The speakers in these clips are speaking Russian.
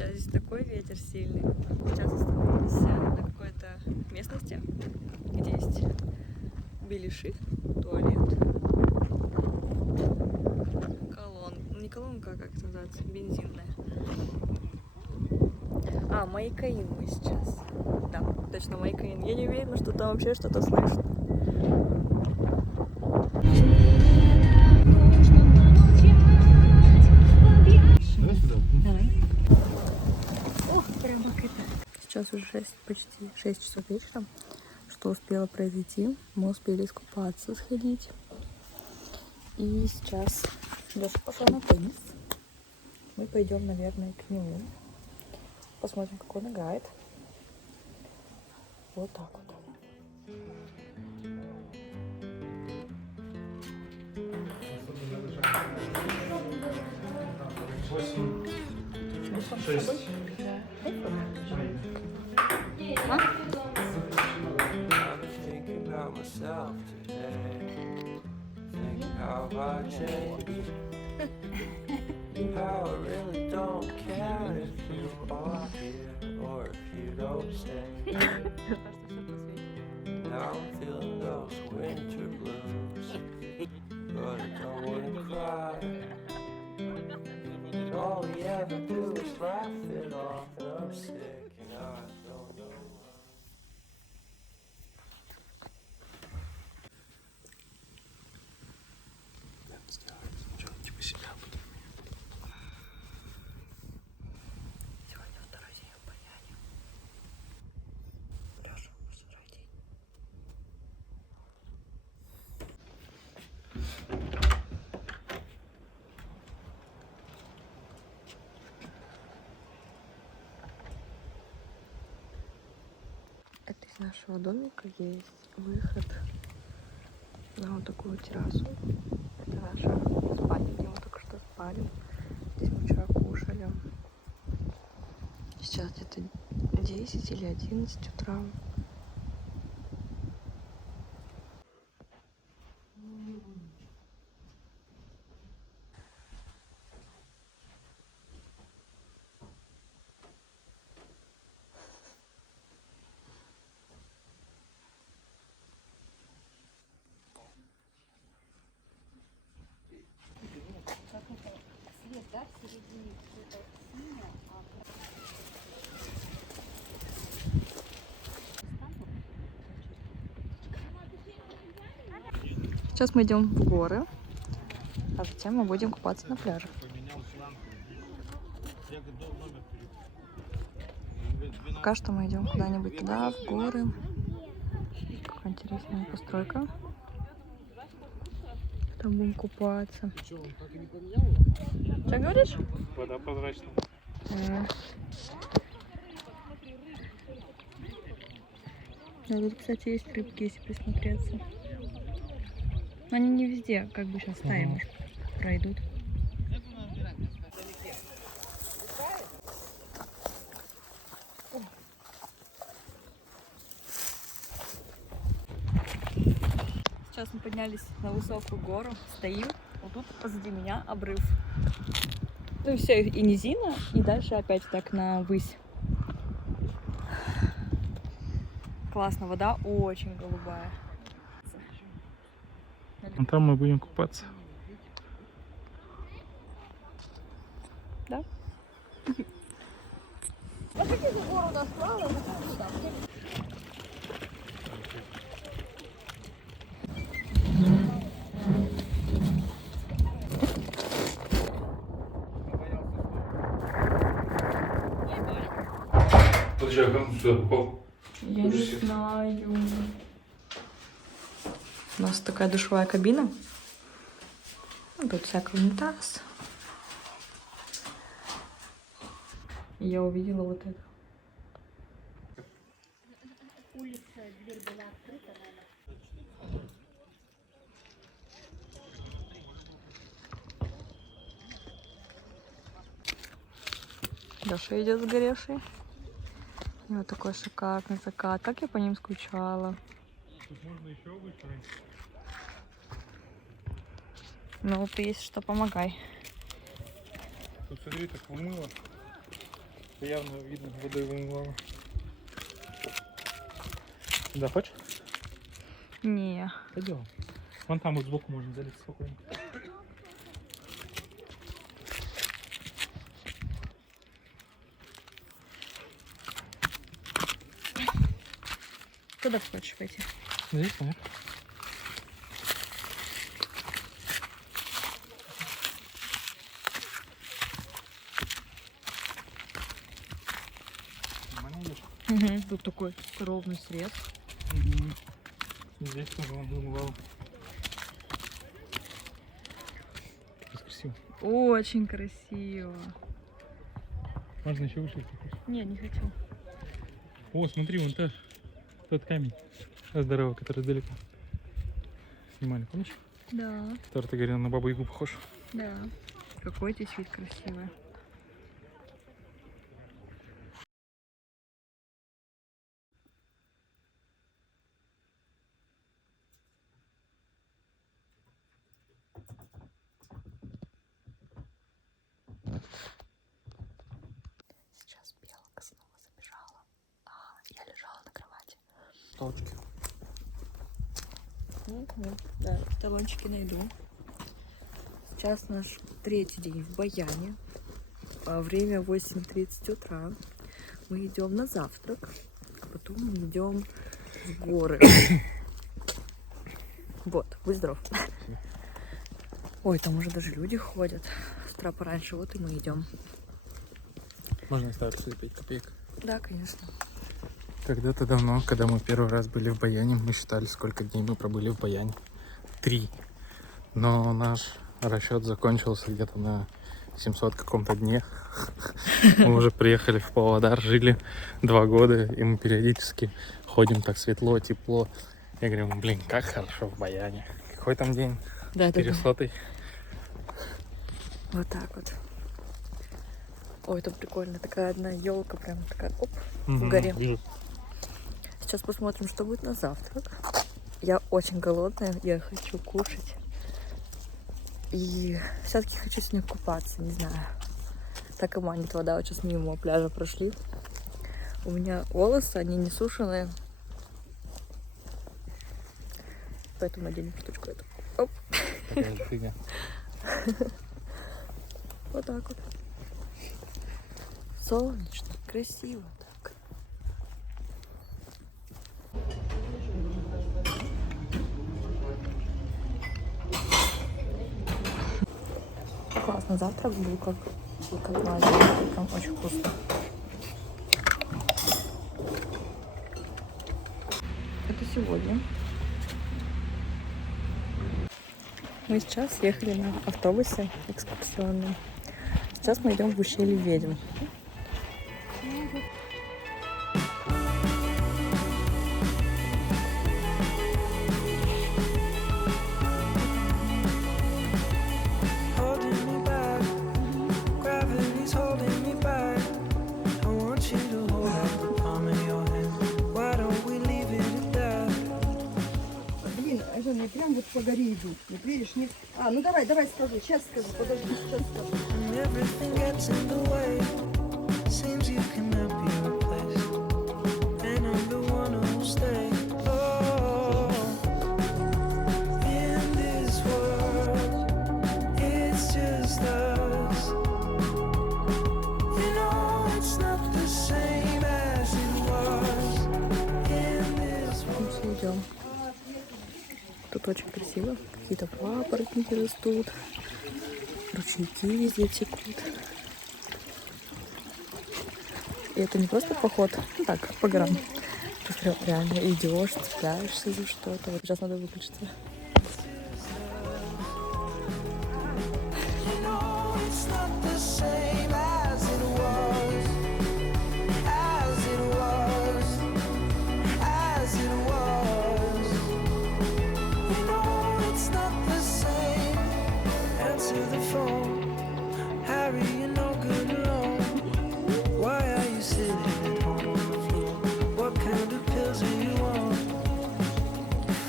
Сейчас здесь такой ветер сильный. Сейчас остановились на какой-то местности, где есть беляши, туалет, не колонка, как это называется, бензинная. А, Майкаин мы сейчас. Да, точно Майкаин. Я не уверена, что там вообще что-то слышно. Давай. Ох, прямо это. Сейчас уже почти 6 часов вечера. Что успела произойти? Мы успели искупаться, сходить. И сейчас Леша пошел на теннис. Мы пойдем, наверное, к нему. Посмотрим, как он играет. Вот так вот. Телефон с собой? How I really don't care if you are here or if you don't stay. Now I'm feeling those winter blues, but I don't wanna cry. All we ever do is laugh it off, and I'm sick and I don't know why. Сегодня второй день в Баяне. Леша, второй день. Это из нашего домика есть выход на вот такую террасу. Это наша спальня, где мы только что спали. Здесь мы вчера кушали. Сейчас где-то 10 или 11 утра. Сейчас мы идем в горы, а затем мы будем купаться на пляже. Пока что мы идем куда-нибудь туда, в горы. Какая интересная постройка. Там будем купаться. Что говоришь? Вода прозрачная. Да, тут, кстати, есть рыбки, если присмотреться. Но они не везде, как бы сейчас стаи, может, пройдут. Сейчас мы поднялись на высокую гору, стоим. Вот тут позади меня обрыв. Ну и все, и низина, и дальше опять так на ввысь. Классно, вода очень голубая. А там мы будем купаться. Да? Подожди, а как он сюда попал? Я не знаю. У нас такая душевая кабина. Тут всякий унитаз. И я увидела вот это. Улица, дверь была открыта, Леша идет сгоревший. И вот такой шикарный закат. Как я по ним скучала. Тут можно еще выше. Ну, ты есть что, помогай. Тут, смотри, так умыло. Явно видно, водой вымывало. Да, хочешь? Не. Пойдем. Вон там вот сбоку можно залезть спокойно. Куда хочешь пойти? Здесь, наверное. Нормально идешь? Угу. Тут такой ровный срез. Здесь тоже он вымывал. Красиво. Очень красиво. Можно еще выше, если хочешь. Не, не хочу. О, смотри, вон тот камень. Здоровый, который далеко. Снимали, помнишь? Да, Который ты говорил, на Бабу-Ягу похож. да. Какой здесь вид красивый. Сейчас белка снова забежала. Я лежала на кровати. Толчки. Да, талончики найду. Сейчас наш третий день в Баяне. Время 8:30 утра. Мы идем на завтрак, а потом мы идем в горы. Вот, будь здоров. Ой, там уже даже люди ходят. С утра пораньше, вот и мы идем. Можно оставить свои 5 копеек. Да, конечно. Когда-то давно, когда мы первый раз были в Баяне, мы считали, сколько дней мы пробыли в Баяне. 3. Но наш расчет закончился где-то на 700 каком-то дне. Мы уже приехали в Павлодар, жили 2 года, и мы периодически ходим так светло, тепло. Я говорю, блин, как хорошо в Баяне. Какой там день? Да, 400-й. Вот так вот. Ой, это прикольно. Такая одна елка, прям такая, оп, в горе. Вижу. Сейчас посмотрим, что будет на завтрак. Я очень голодная, я хочу кушать. И все-таки хочу сегодня купаться, не знаю. Так и манит вода. Вот сейчас мимо пляжа прошли. У меня волосы, они не сушеные. Поэтому наденем штучку эту. Оп. Такая же фигня. Вот так вот. Солнечно, красиво так. Классный завтрак был, как на зиму. Прям очень вкусно. Это сегодня. Мы сейчас ехали на автобусе экскурсионном. Сейчас мы идем в ущелье Ведьм. Они прям вот по горе идут. Вот видишь, нет? Ну давай скажу, сейчас скажу, подожди, сейчас скажу. Идем. Тут очень красиво. Какие-то папоротники растут. Ручейки везде текут. И это не просто поход, ну так, по горам. Тут реально идешь, цепляешься за что-то. Вот сейчас надо выключиться.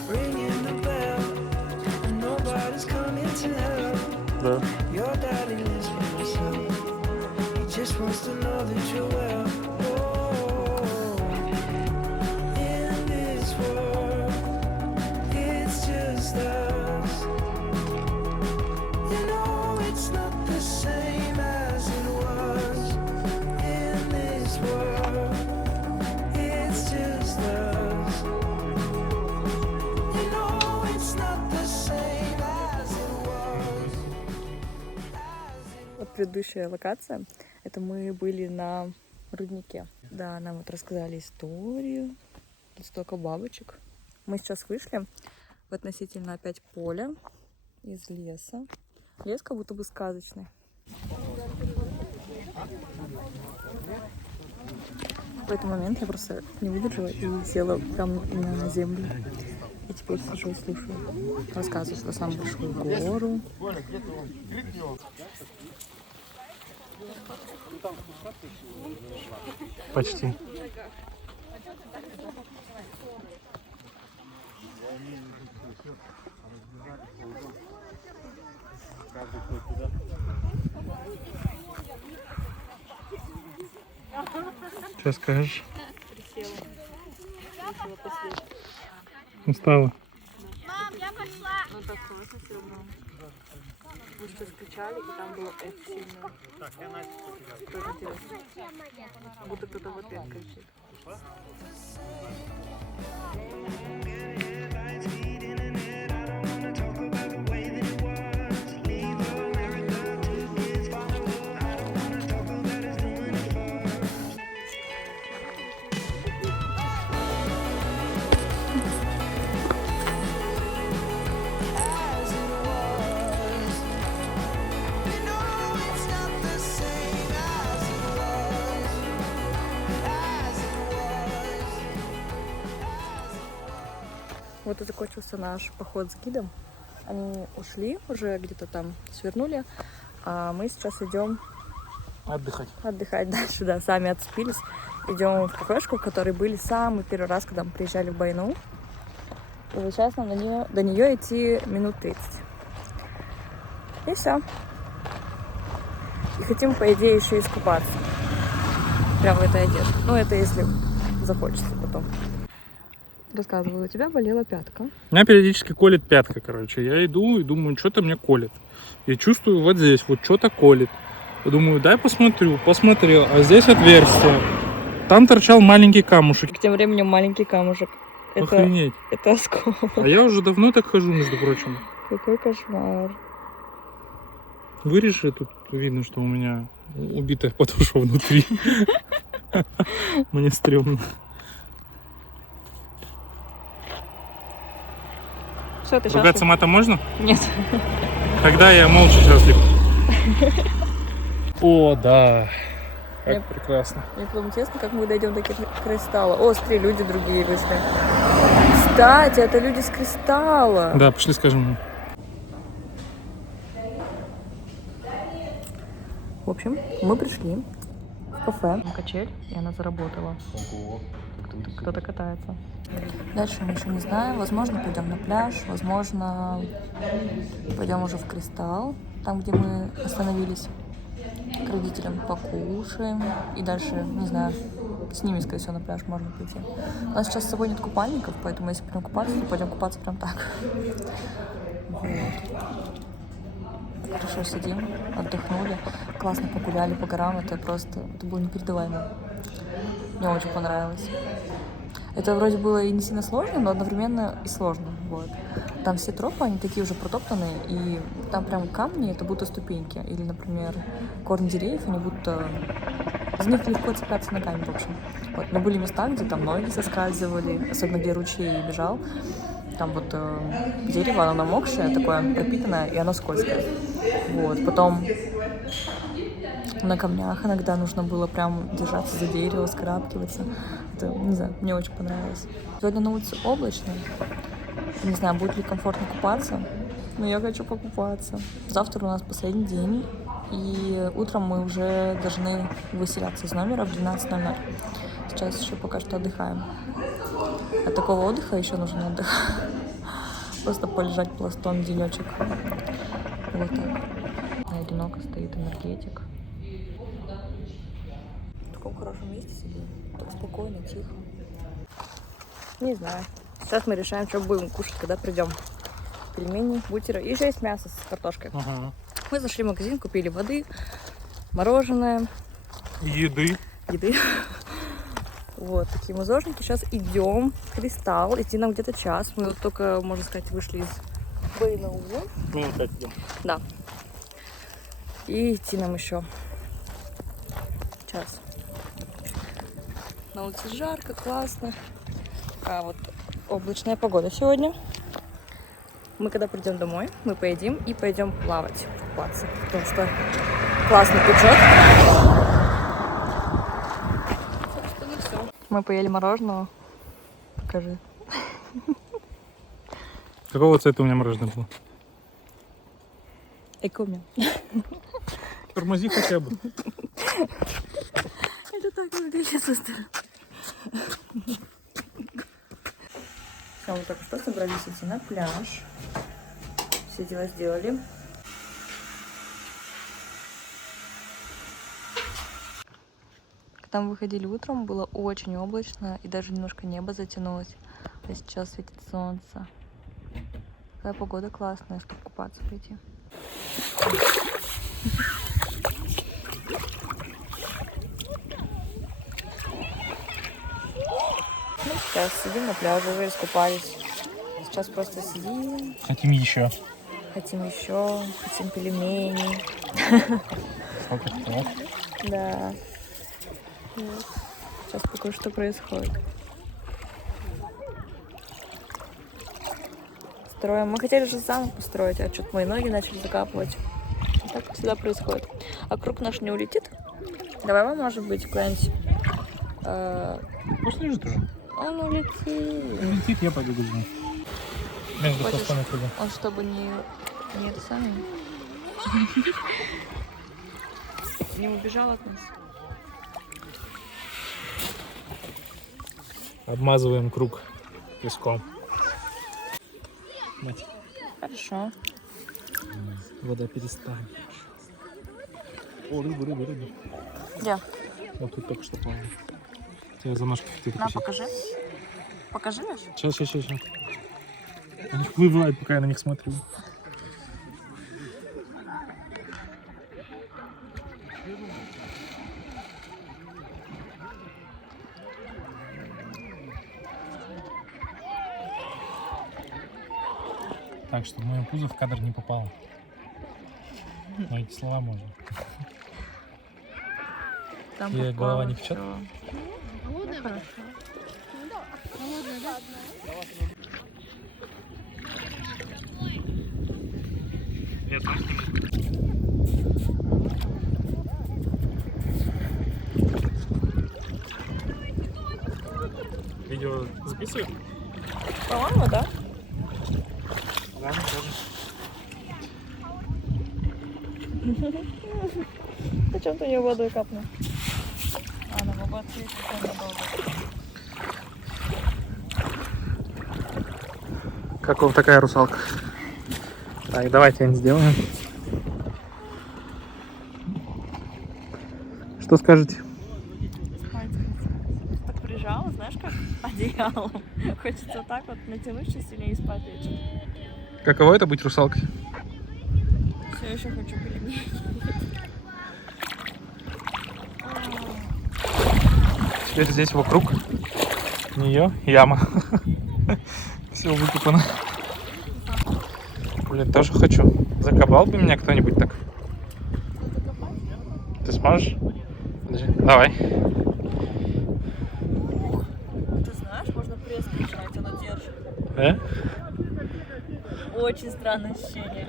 Ringing the bell. just wants to know that you're well. In this world, it's just us. You know it's not the same as it was. In this world, it's just us. You know it's not the same as it was. Вот предыдущая локация, это мы были на руднике. Да, нам вот рассказали историю, тут столько бабочек. Мы сейчас вышли в относительно опять поле из леса. Лес как будто бы сказочный. В этот момент я просто не выдержала и села прямо на землю. И теперь сижу и слушаю. Рассказывают про самую большую гору. Почти. Что скажешь? Устала? Ну так классно все равно. Мы сейчас кричали, и там было очень сильно. Тоже интересно. Будто кто-то в ответ кричит. Вот и закончился наш поход с гидом. Они ушли, уже где-то там свернули, а мы сейчас идем отдыхать дальше, да, сами отцепились. Идем в кафешку, в которой были самый первый раз, когда мы приезжали в Байну. И вот сейчас нам до нее идти минут 30. И все. И хотим, по идее, еще искупаться. Прям в этой одежде. Ну, это если захочется потом. Рассказываю, у тебя болела пятка. Меня периодически колет пятка, короче. Я иду и думаю, что-то мне колет. И чувствую вот здесь, вот что-то колет. Я думаю, дай посмотрю. Посмотрел, а здесь отверстие. Там торчал маленький камушек. Тем временем маленький камушек. Охренеть. Это осколок. А я уже давно так хожу, между прочим. Какой кошмар. Вырежи, тут видно, что у меня убитая подошва внутри. Мне стрёмно. Что, ты Ругаться счастлив? матом можно? Нет. Тогда я молча счастлив. О, да. Как прекрасно. Мне потом интересно, как мы дойдем до кристалла. О, смотри, люди другие вышли. Кстати, это люди с кристалла. Да, пошли скажем. В общем, мы пришли в кафе. На качель, и она заработала. Кто-то катается. Дальше мы еще не знаем. Возможно, пойдем на пляж. Возможно, пойдем уже в кристалл, там, где мы остановились. К родителям покушаем. И дальше, не знаю, с ними, скорее всего, на пляж можно пойти. У нас сейчас с собой нет купальников, поэтому если пойдем купаться, то пойдем купаться прям так. Вот. Хорошо сидим, отдохнули, классно погуляли по горам. Это было непередаваемо. Мне очень понравилось. Это вроде было и не сильно сложно, но одновременно и сложно. Вот. Там все тропы, они такие уже протоптанные, и там прям камни, это будто ступеньки. Или, например, корни деревьев, они будто... За них легко цепляться ногами, в общем. Вот. Но были места, где там ноги соскальзывали, особенно где ручей бежал. Там вот дерево, оно намокшее, такое пропитанное, и оно скользкое. Вот. Потом на камнях иногда нужно было прям держаться за дерево, скарабкиваться. Это, не знаю, мне очень понравилось. Сегодня на улице облачно. Не знаю, будет ли комфортно купаться, но я хочу покупаться. Завтра у нас последний день, и утром мы уже должны выселяться из номера в 12:00. Сейчас еще пока что отдыхаем. От такого отдыха еще нужен отдых. Просто полежать пластом денечек. Вот так. Одиноко стоит энергетик. таком хорошем месте сидим. Так спокойно, тихо. Не знаю. Сейчас мы решаем, что будем кушать, когда придем. Пельмени, бутеры. И еще есть мясо с картошкой. Мы зашли в магазин, купили воды, мороженое. Еды. Вот, такие мазожники. Сейчас идем в Кристалл. Идти нам где-то час. Мы вот только, можно сказать, вышли из Баянаула. Минут 5 идем. Да. И идти нам еще час. На улице жарко, классно. А вот облачная погода сегодня. Мы когда придем домой, мы поедим и пойдем плавать, купаться. Потому что классный бюджет. Собственно, все. Мы поели мороженого. Покажи. Какого цвета у меня мороженое было? Экомен. Тормози хотя бы. Это так выглядит со стороны. Все, мы только что собрались идти на пляж. Все дела сделали. Когда мы выходили утром, было очень облачно и даже немножко небо затянулось. А сейчас светит солнце. Такая погода классная, чтобы купаться пойти. Ну, сейчас сидим на пляже, уже искупались. Сейчас просто сидим. Хотим еще. Хотим еще, хотим пельмени. Да. Вот. Сейчас покажу, что происходит. Строим. Мы хотели же замок построить, а что-то мои ноги начали закапывать. Так всегда происходит. А круг наш не улетит? Давай вам, может быть, куда-нибудь... Пусть лежит уже. Он улетит. Летит, я пойду гуляю. Между Хочешь, хвостом и кругом. он чтобы не это самое. Не убежал от нас. Обмазываем круг песком. Мать. Хорошо. Вода перестала. О, рыба. Где? Вот тут только что плавал. Тебя за ножки хотят На, укусить. покажи. Покажи, Леш. Сейчас. Они вплывают, пока я на них смотрю. Так, чтобы мое пузо в кадр не попало. Но эти слова можно. Там И голова не попало печет? всё. Ну, хорошо. Нет, видео записывают? По-моему, да? Ладно, тоже. Зачем ты ее водой капнул? А, на могу ответить, надолго. Как вам такая русалка? Так, давайте они сделаем. Что скажете? Так прижала, знаешь, как одеялом. Хочется вот так вот натянуть чуть сильнее и спать вечером. Каково это быть русалкой? Все еще хочу пельмени. Теперь здесь вокруг нее яма. Все выкопано. Блин, тоже хочу. Закопал бы меня кто-нибудь так. Ты сможешь? Подожди. Давай. Ты знаешь, можно пресс прижать, оно держит. Очень странное ощущение.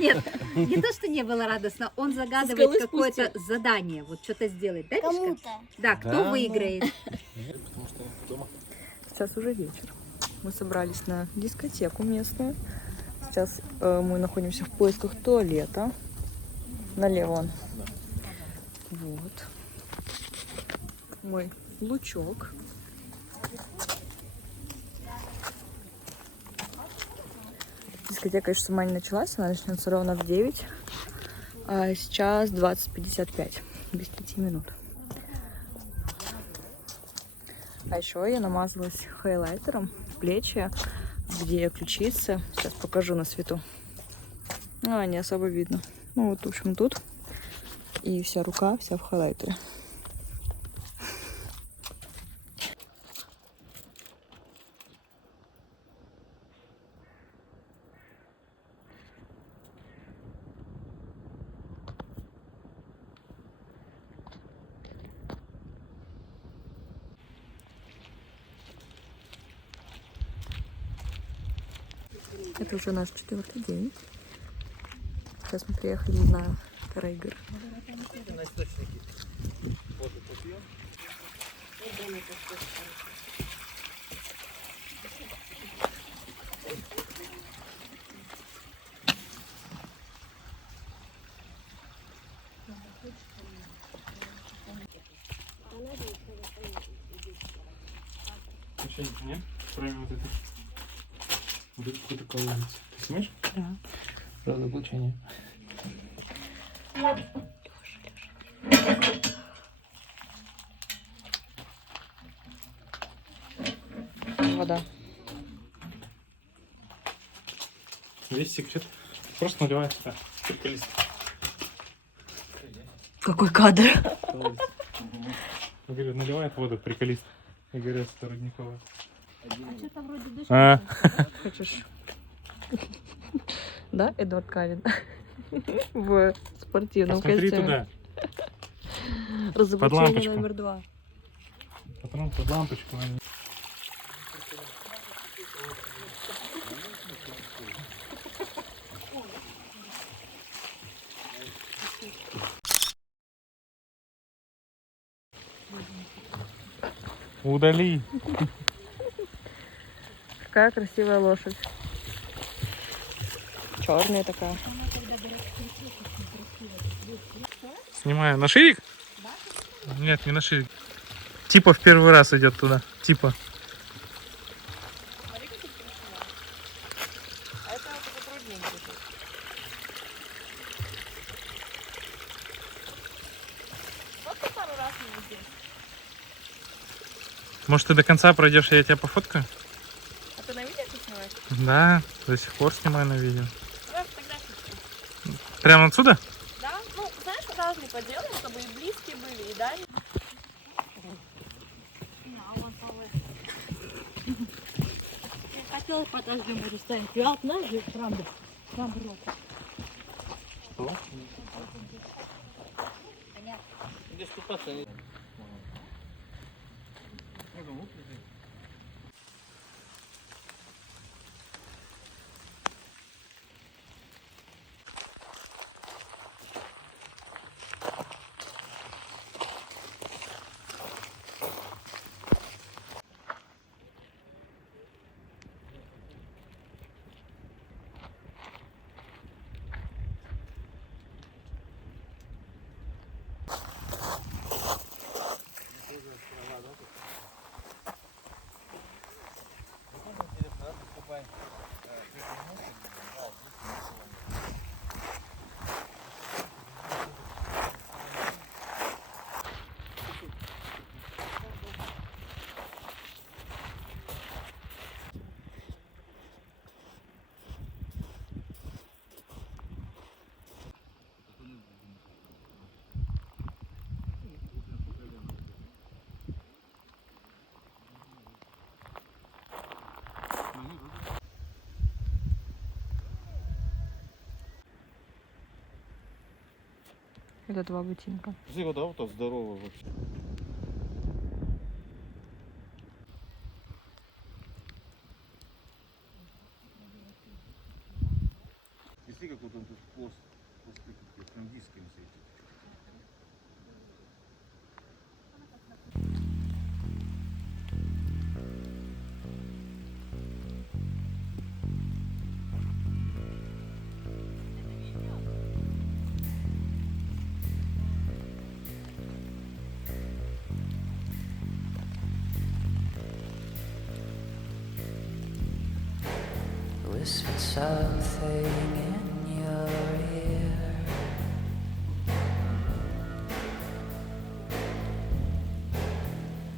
Нет, не то, что не было радостно, он загадывает Скалы какое-то задание, вот что-то сделать, да, Мишка? Кому-то. Да, кто выиграет? Сейчас уже вечер. Мы собрались на дискотеку местную. Сейчас мы находимся в поисках туалета. Налево он. Вот. Мой лучок. Дискотека еще сама не началась, она начнется ровно в 9. А сейчас 20:55, без 5 минут. А еще я намазалась хайлайтером в плечи, где ключицы. Сейчас покажу на свету. А, не особо видно. Ну вот, в общем, тут. И вся рука, вся в хайлайтере. Это уже наш 4-й день. Сейчас мы приехали на Карайгыр. Еще нет? Кроме вот этой. Вот это какой-то колодец. Ты снимаешь? Да. Сразу облучение. Вода. Весь секрет. Просто наливай сюда. Приколист. Какой кадр. Я говорю, наливай воду, приколист. Я говорю, это родниковая. Что-то вроде дышит. А, Хочешь? Да, Эдвард Калин? В спортивном посмотри костюме. туда. Разоблачение лампочку. номер 2. Потом под лампочку. Удали. Какая красивая лошадь. Черная такая. Снимаю. На ширик? Нет, не на ширик. Типа в первый раз идет туда. Типа. Может, ты до конца пройдешь, я тебя пофоткаю? А ты на видео снимаешь? Да, до сих пор снимаю на видео. Прямо отсюда? Да, ну, знаешь, разные поделаем, чтобы и близкие были, и дальние. Я хотела подождем, уже станет. Я одна же, правда. Что? Это 2 ботинка. Вот авто здорово вообще. Если как вот он тут пост, прям дисками светит. whispered something in your ear.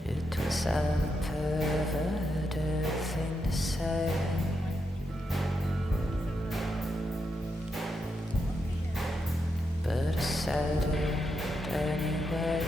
It was a perverted thing to say, but I said it anyway.